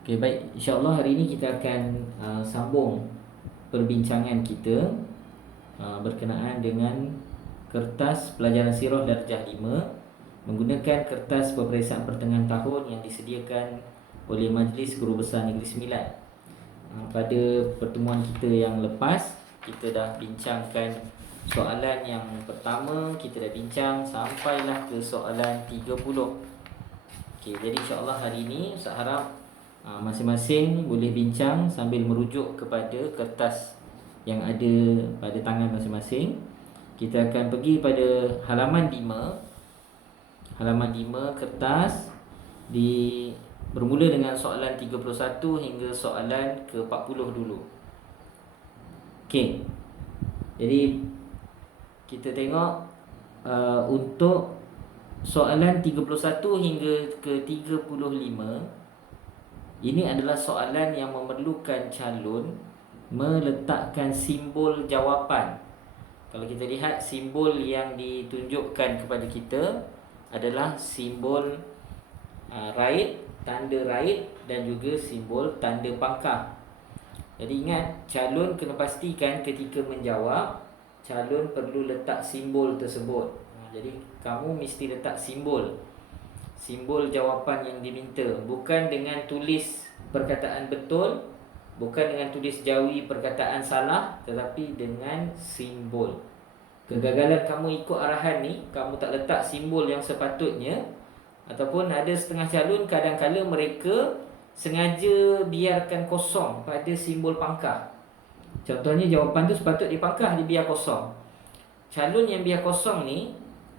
Okay, baik. InsyaAllah hari ini kita akan sambung perbincangan kita berkenaan dengan kertas pelajaran sirah darjah 5 menggunakan kertas peperiksaan pertengahan tahun yang disediakan oleh Majlis Guru Besar Negeri Sembilan. Pada pertemuan kita yang lepas, kita dah bincangkan soalan yang pertama, kita dah bincang sampailah ke soalan 30. Okay, jadi insyaAllah hari ini Ustaz harap masing-masing boleh bincang sambil merujuk kepada kertas yang ada pada tangan masing-masing. Kita akan pergi pada halaman 5. Halaman 5 kertas bermula dengan soalan 31 hingga soalan ke-40 dulu. Okey. Jadi kita tengok untuk soalan 31 hingga ke-35, ini adalah soalan yang memerlukan calon meletakkan simbol jawapan. Kalau kita lihat, simbol yang ditunjukkan kepada kita adalah simbol right, tanda right, dan juga simbol tanda pangkah. Jadi ingat, calon kena pastikan ketika menjawab, calon perlu letak simbol tersebut. Jadi kamu mesti letak simbol jawapan yang diminta, bukan dengan tulis perkataan betul, bukan dengan tulis jawi perkataan salah, tetapi dengan simbol. Kegagalan kamu ikut arahan ni, kamu tak letak simbol yang sepatutnya, ataupun ada setengah calon kadang-kala mereka sengaja biarkan kosong pada simbol pangkah. Contohnya jawapan tu sepatut dipangkah, dia biar kosong. Calon yang biar kosong ni,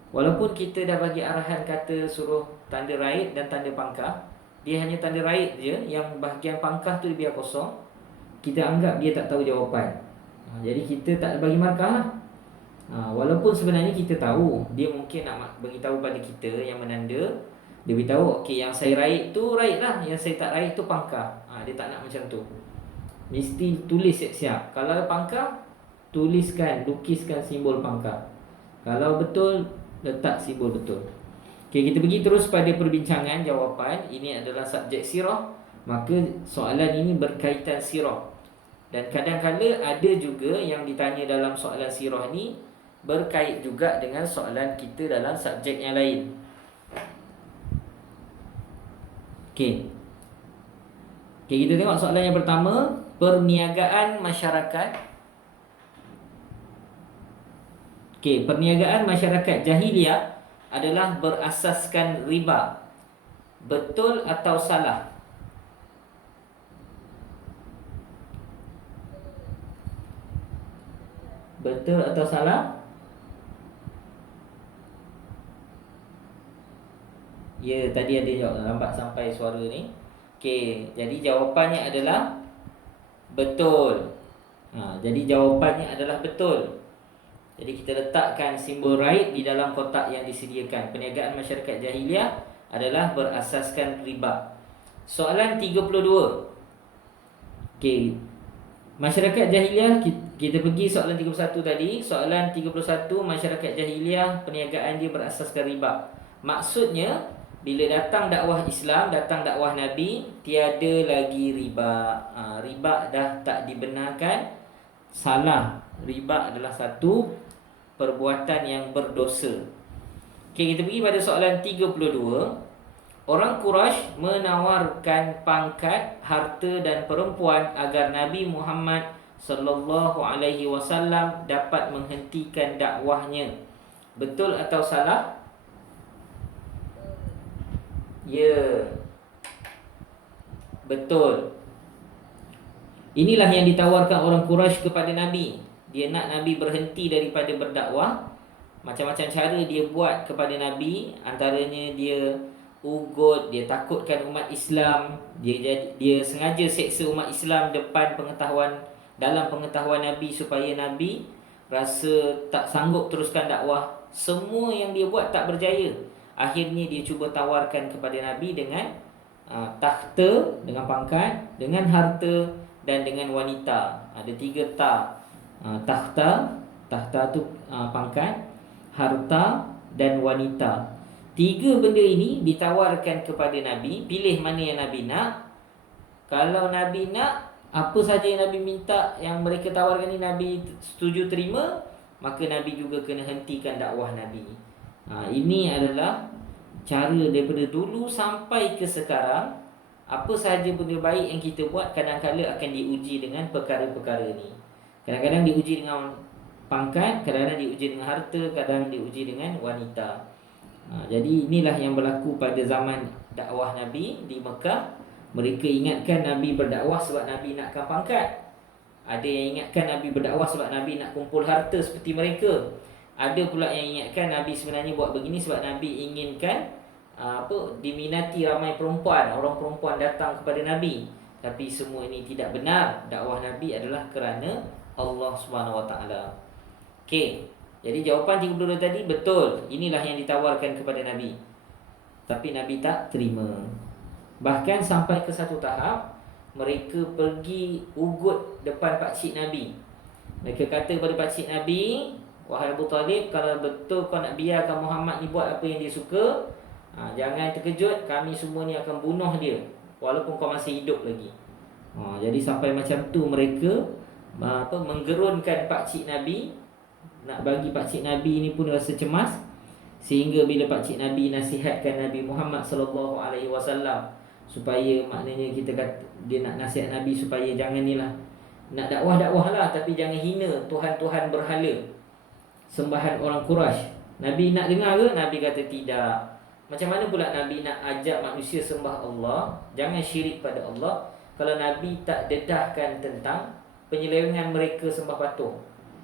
walaupun kita dah bagi arahan kata suruh tanda right dan tanda pangkah, dia hanya tanda right je, yang bahagian pangkah tu dia biar kosong, kita anggap dia tak tahu jawapan. Jadi kita tak bagi markah lah. Walaupun sebenarnya kita tahu, dia mungkin nak beritahu pada kita yang menanda, dia beritahu, okey, yang saya right tu right lah, yang saya tak right tu pangkah. Dia tak nak macam tu. Mesti tulis siap-siap. Kalau pangkah, tuliskan, lukiskan simbol pangkah. Kalau betul, letak simbol betul. Okey, kita pergi terus pada perbincangan jawapan. Ini adalah subjek sirah, maka soalan ini berkaitan sirah. Dan kadang-kadang ada juga yang ditanya dalam soalan sirah ni berkait juga dengan soalan kita dalam subjek yang lain. Okey, kita tengok soalan yang pertama, perniagaan masyarakat. Okey, perniagaan masyarakat jahiliah adalah berasaskan riba. Betul atau salah? Betul atau salah? Ya, tadi ada jawab, lambat sampai suara ni. Okey, jadi jawapannya adalah betul. Jadi jawapannya adalah betul. Jadi kita letakkan simbol right di dalam kotak yang disediakan. Perniagaan masyarakat jahiliah adalah berasaskan riba. Soalan 32. Okey, masyarakat jahiliah, kita pergi soalan 31 tadi. Soalan 31, masyarakat jahiliah perniagaan dia berasaskan riba. Maksudnya, bila datang dakwah Islam, datang dakwah Nabi, tiada lagi riba. Riba dah tak dibenarkan, salah. Riba adalah satu perbuatan yang berdosa. Okey, kita pergi pada soalan 32. Orang Quraisy menawarkan pangkat, harta dan perempuan agar Nabi Muhammad sallallahu alaihi wasallam dapat menghentikan dakwahnya. Betul atau salah? Ya, betul. Inilah yang ditawarkan orang Quraisy kepada Nabi. Dia nak Nabi berhenti daripada berdakwah. Macam-macam cara dia buat kepada Nabi. Antaranya dia ugut, dia takutkan umat Islam, dia sengaja seksa umat Islam dalam pengetahuan Nabi, supaya Nabi rasa tak sanggup teruskan dakwah. Semua yang dia buat tak berjaya. Akhirnya dia cuba tawarkan kepada Nabi dengan takhta, dengan pangkat, dengan harta dan dengan wanita. Ada 3 takhta tu pangkat, harta dan wanita. 3 benda ini ditawarkan kepada Nabi. Pilih mana yang Nabi nak. Kalau Nabi nak, apa saja yang Nabi minta, yang mereka tawarkan ni Nabi setuju terima, maka Nabi juga kena hentikan dakwah Nabi. Ini adalah cara daripada dulu sampai ke sekarang. Apa sahaja benda baik yang kita buat, kadang-kadang akan diuji dengan perkara-perkara ni. Kadang-kadang diuji dengan pangkat, kadang-kadang diuji dengan harta, kadang diuji dengan wanita. Jadi inilah yang berlaku pada zaman dakwah Nabi di Mekah. Mereka ingatkan Nabi berdakwah sebab Nabi nakkan pangkat. Ada yang ingatkan Nabi berdakwah sebab Nabi nak kumpul harta seperti mereka. Ada pula yang ingatkan Nabi sebenarnya buat begini sebab Nabi inginkan diminati ramai perempuan, orang perempuan datang kepada Nabi. Tapi semua ini tidak benar. Dakwah Nabi adalah kerana Allah Subhanahu Wa Taala. Okey. Jadi jawapan 32 tadi betul. Inilah yang ditawarkan kepada Nabi. Tapi Nabi tak terima. Bahkan sampai ke satu tahap mereka pergi ugut depan pakcik Nabi. Mereka kata kepada pakcik Nabi, "Wahai Abu Talib, kalau betul kau nak biarkan Muhammad ni buat apa yang dia suka, jangan terkejut, kami semua ni akan bunuh dia walaupun kau masih hidup lagi." Jadi sampai macam tu mereka menggerunkan pakcik Nabi. Nak bagi pakcik Nabi ni pun rasa cemas. Sehingga bila pakcik Nabi nasihatkan Nabi Muhammad sallallahu alaihi wasallam, supaya maknanya kita kata dia nak nasihat Nabi supaya jangan ni lah, nak dakwah-dakwah lah, tapi jangan hina Tuhan-Tuhan berhala, sembahan orang Quraisy. Nabi nak dengar ke? Nabi kata tidak. Macam mana pula Nabi nak ajak manusia sembah Allah, jangan syirik pada Allah, kalau Nabi tak dedahkan tentang penyelewengan mereka sembah patung?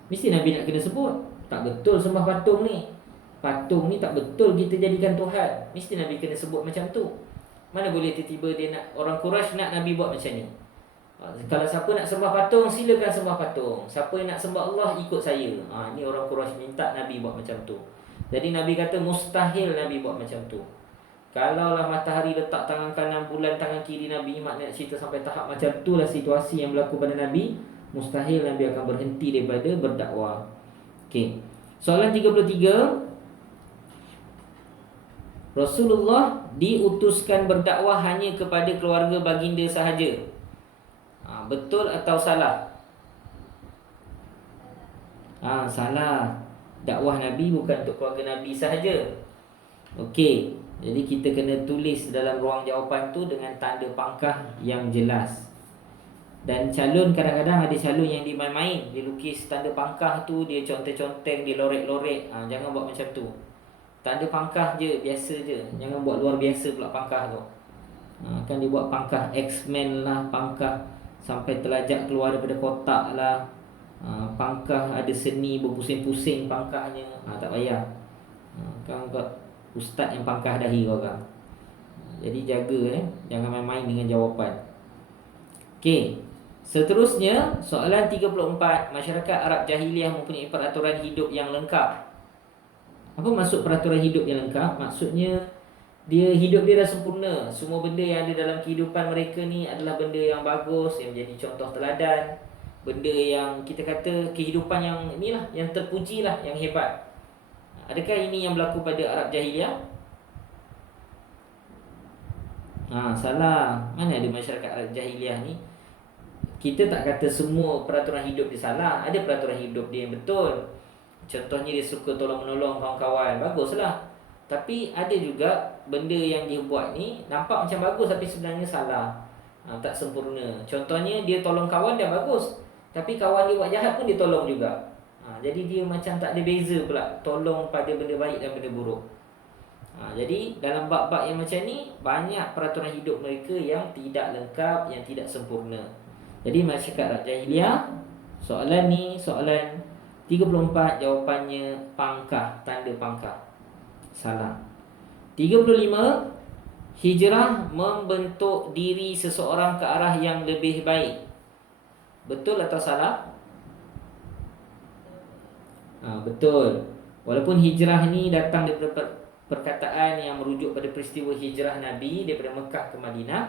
Mesti Nabi nak kena sebut, tak betul sembah patung ni. Patung ni tak betul kita jadikan Tuhan. Mesti Nabi kena sebut macam tu. Mana boleh tiba-tiba dia nak, orang Quraisy nak Nabi buat macam ni. Kalau siapa nak sembah patung, silakan sembah patung. Siapa yang nak sembah Allah, ikut saya. Ni orang Quraisy minta Nabi buat macam tu. Jadi Nabi kata mustahil Nabi buat macam tu. Kalaulah matahari letak tangan kanan, bulan tangan kiri Nabi, maknanya cerita sampai tahap macam tu lah situasi yang berlaku pada Nabi, mustahil Nabi akan berhenti daripada berdakwah. Okey. Soalan 33. Rasulullah diutuskan berdakwah hanya kepada keluarga baginda sahaja. Betul atau salah? Salah. Dakwah Nabi bukan untuk keluarga Nabi sahaja. Okey. Jadi kita kena tulis dalam ruang jawapan tu dengan tanda pangkah yang jelas. Dan calon, kadang-kadang ada calon yang dimain-main, dia lukis tanda pangkah tu, dia conteng-conteng, dia lorek-lorek. Jangan buat macam tu. Tanda pangkah je, biasa je. Jangan buat luar biasa pula pangkah tu. Kan dia buat pangkah X-Men lah, pangkah sampai terlajak keluar daripada kotak lah, pangkah ada seni berpusing-pusing pangkahnya. Tak payah. Kan ustaz yang pangkah dahi orang. Jadi jaga jangan main-main dengan jawapan. Okey. Seterusnya, soalan 34. Masyarakat Arab Jahiliyah mempunyai peraturan hidup yang lengkap. Apa maksud peraturan hidup yang lengkap? Maksudnya, hidup dia dah sempurna. Semua benda yang ada dalam kehidupan mereka ni adalah benda yang bagus, yang menjadi contoh teladan. Benda yang kita kata kehidupan yang inilah, yang terpuji lah, yang hebat. Adakah ini yang berlaku pada Arab Jahiliyah? Salah. Mana ada masyarakat Arab Jahiliyah ni? Kita tak kata semua peraturan hidup dia salah. Ada peraturan hidup dia yang betul. Contohnya dia suka tolong-menolong kawan-kawan, baguslah. Tapi ada juga benda yang dia buat ni nampak macam bagus tapi sebenarnya salah. Tak sempurna. Contohnya dia tolong kawan dah bagus, tapi kawan dia buat jahat pun dia tolong juga. Jadi dia macam tak ada beza pula, tolong pada benda baik dan benda buruk. Jadi dalam bab-bab yang macam ni, banyak peraturan hidup mereka yang tidak lengkap, yang tidak sempurna. Jadi masyarakat Arab Jahiliyah, soalan ni, soalan 34, jawapannya pangkah, tanda pangkah. Salah. 35, hijrah membentuk diri seseorang ke arah yang lebih baik. Betul atau salah? Betul. Walaupun hijrah ni datang daripada perkataan yang merujuk pada peristiwa hijrah Nabi daripada Mekah ke Madinah,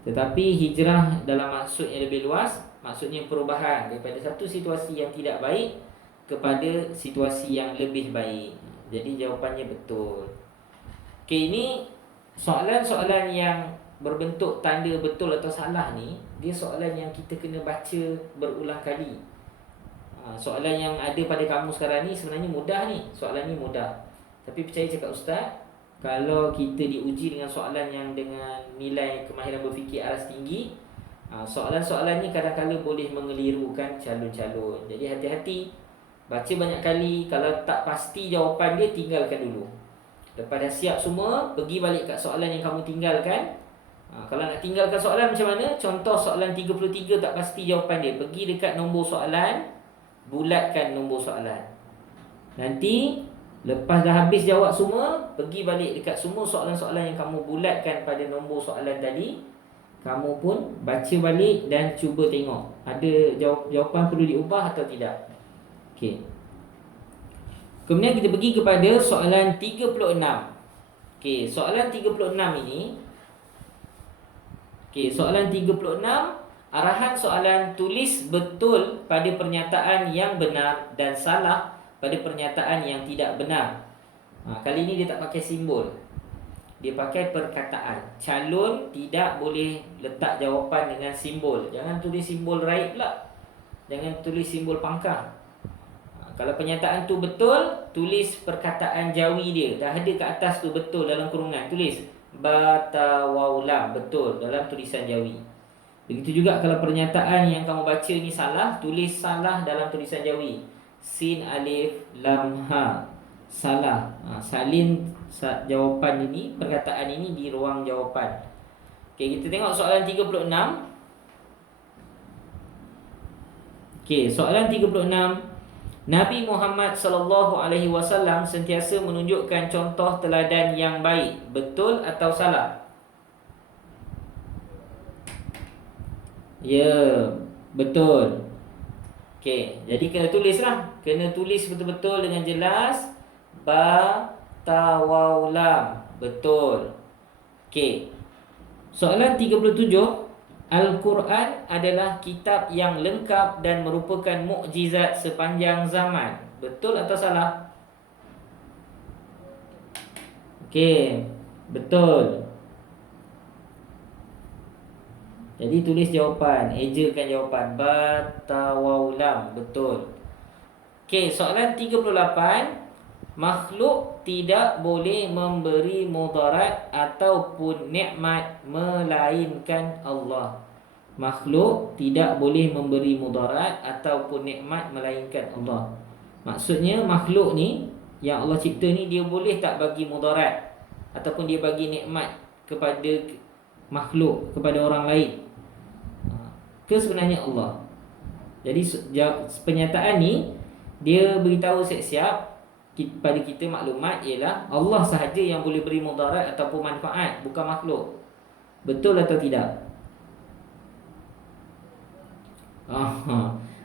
tetapi hijrah dalam maksud yang lebih luas, maksudnya perubahan daripada satu situasi yang tidak baik kepada situasi yang lebih baik. Jadi jawapannya betul. Okey, ini soalan-soalan yang berbentuk tanda betul atau salah ni, dia soalan yang kita kena baca berulang kali. Soalan yang ada pada kamu sekarang ni sebenarnya mudah ni. Soalan ni mudah. Tapi percaya cakap ustaz, kalau kita diuji dengan soalan yang dengan nilai kemahiran berfikir aras tinggi, soalan-soalan ni kadang-kadang boleh mengelirukan calon-calon. Jadi hati-hati, baca banyak kali. Kalau tak pasti jawapan dia, tinggalkan dulu. Lepas dah siap semua, pergi balik kat soalan yang kamu tinggalkan. Kalau nak tinggalkan soalan macam mana? Contoh soalan 33 tak pasti jawapan dia. Pergi dekat nombor soalan, bulatkan nombor soalan. Nanti lepas dah habis jawab semua, pergi balik dekat semua soalan-soalan yang kamu bulatkan pada nombor soalan tadi. Kamu pun baca balik dan cuba tengok ada jawapan perlu diubah atau tidak. Okey. Kemudian kita pergi kepada soalan 36. Okey, soalan 36 ini. Okey, soalan 36, arahan soalan tulis betul pada pernyataan yang benar dan salah pada pernyataan yang tidak benar. Kali ini dia tak pakai simbol. Dia pakai perkataan. Calon tidak boleh letak jawapan dengan simbol. Jangan tulis simbol raib pula. Jangan tulis simbol pangkah. Kalau pernyataan tu betul, tulis perkataan jawi dia. Dah ada ke atas tu betul dalam kurungan. Tulis batawaulam, betul dalam tulisan jawi. Begitu juga kalau pernyataan yang kamu baca ni salah, tulis salah dalam tulisan jawi. Sin alif lam ha. Salah. Salin jawapan ini, perkataan ini di ruang jawapan. Okey, kita tengok soalan 36. Okey, soalan 36. Nabi Muhammad sallallahu alaihi wasallam sentiasa menunjukkan contoh teladan yang baik. Betul atau salah? Ya, betul. Okey, jadi kena tulislah. Kena tulis betul-betul dengan jelas. Ba ta waw lam. Betul. Okey. Soalan 37. Al-Quran adalah kitab yang lengkap dan merupakan mukjizat sepanjang zaman. Betul atau salah? Okey, betul. Jadi tulis jawapan, ejakan jawapan. Batawaulam, betul. Okey, soalan 38. Makhluk tidak boleh memberi mudarat ataupun nikmat melainkan Allah. Makhluk tidak boleh memberi mudarat ataupun nikmat melainkan Allah. Maksudnya makhluk ni yang Allah cipta ni, dia boleh tak bagi mudarat ataupun dia bagi nikmat kepada makhluk, kepada orang lain ke sebenarnya Allah. Jadi pernyataan ni dia beritahu siap-siap pada kita maklumat ialah Allah sahaja yang boleh beri mudarat ataupun manfaat, bukan makhluk. Betul atau tidak?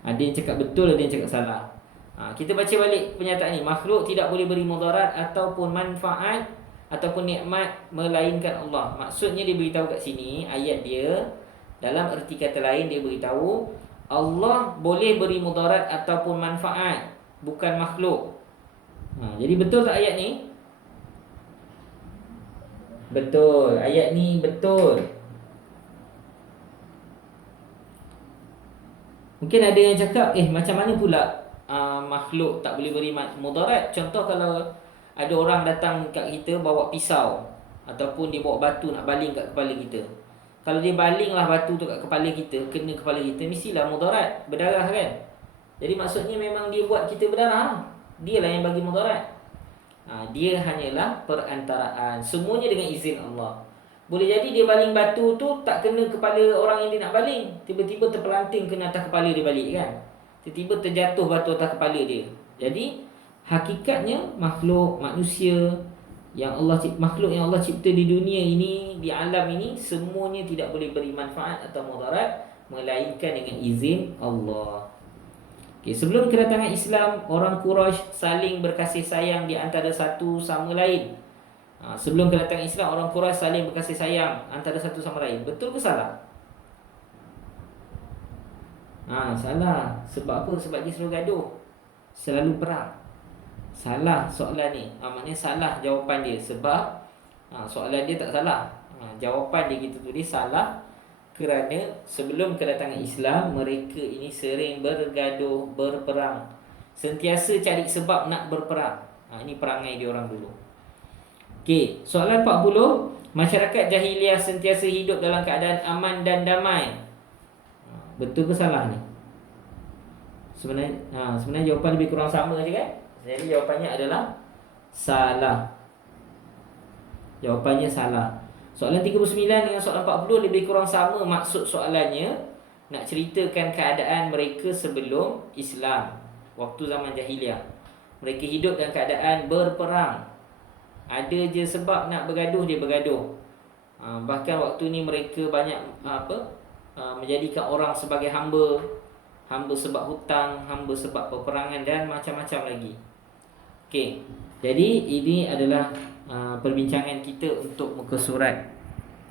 Ada yang cakap betul, ada yang cakap salah. Kita baca balik pernyataan ni. Makhluk tidak boleh beri mudarat ataupun manfaat ataupun nikmat melainkan Allah. Maksudnya dia beritahu kat sini, ayat dia dalam erti kata lain dia beritahu Allah boleh beri mudarat ataupun manfaat, bukan makhluk. Jadi betul tak ayat ni? Betul. Ayat ni betul. Mungkin ada yang cakap, macam mana pula makhluk tak boleh beri mudarat? Contoh kalau ada orang datang kat kita bawa pisau ataupun dia bawa batu nak baling kat kepala kita. Kalau dia balinglah batu tu kat kepala kita, kena kepala kita, mestilah mudarat, berdarah kan? Jadi maksudnya memang dia buat kita berdarah. Dialah yang bagi mudarat. Dia hanyalah perantaraan. Semuanya dengan izin Allah. Boleh jadi dia baling batu tu tak kena kepala orang yang dia nak baling. Tiba-tiba terpelanting kena atas kepala dia balik kan. Tiba-tiba terjatuh batu atas kepala dia. Jadi hakikatnya makhluk manusia makhluk yang Allah cipta di dunia ini, di alam ini, semuanya tidak boleh beri manfaat atau mudarat melainkan dengan izin Allah. Okay, sebelum kedatangan Islam, orang Quraisy saling berkasih sayang di antara satu sama lain. Sebelum kedatangan Islam, orang Quraisy saling berkasih sayang antara satu sama lain. Betul ke salah? Salah. Sebab apa? Sebab dia selalu gaduh, selalu perang. Salah soalan ni. Maknanya salah jawapan dia. Sebab soalan dia tak salah. Jawapan dia kita tulis salah, kerana sebelum kedatangan Islam mereka ini sering bergaduh, berperang, sentiasa cari sebab nak berperang. Ini perangai dia orang dulu. Okey, soalan 40. Masyarakat jahiliah sentiasa hidup dalam keadaan aman dan damai. Betul ke salah ni? Sebenarnya jawapan lebih kurang sama je kan? Jadi jawapannya adalah salah. Jawapannya salah. Soalan 39 dengan soalan 40 lebih kurang sama maksud soalannya. Nak ceritakan keadaan mereka sebelum Islam, waktu zaman jahiliah. Mereka hidup dalam keadaan berperang. Ada je sebab nak bergaduh, dia bergaduh. Bahkan waktu ni mereka banyak menjadikan orang sebagai hamba. Hamba sebab hutang, hamba sebab peperangan dan macam-macam lagi. Okey. Jadi ini adalah perbincangan kita untuk muka surat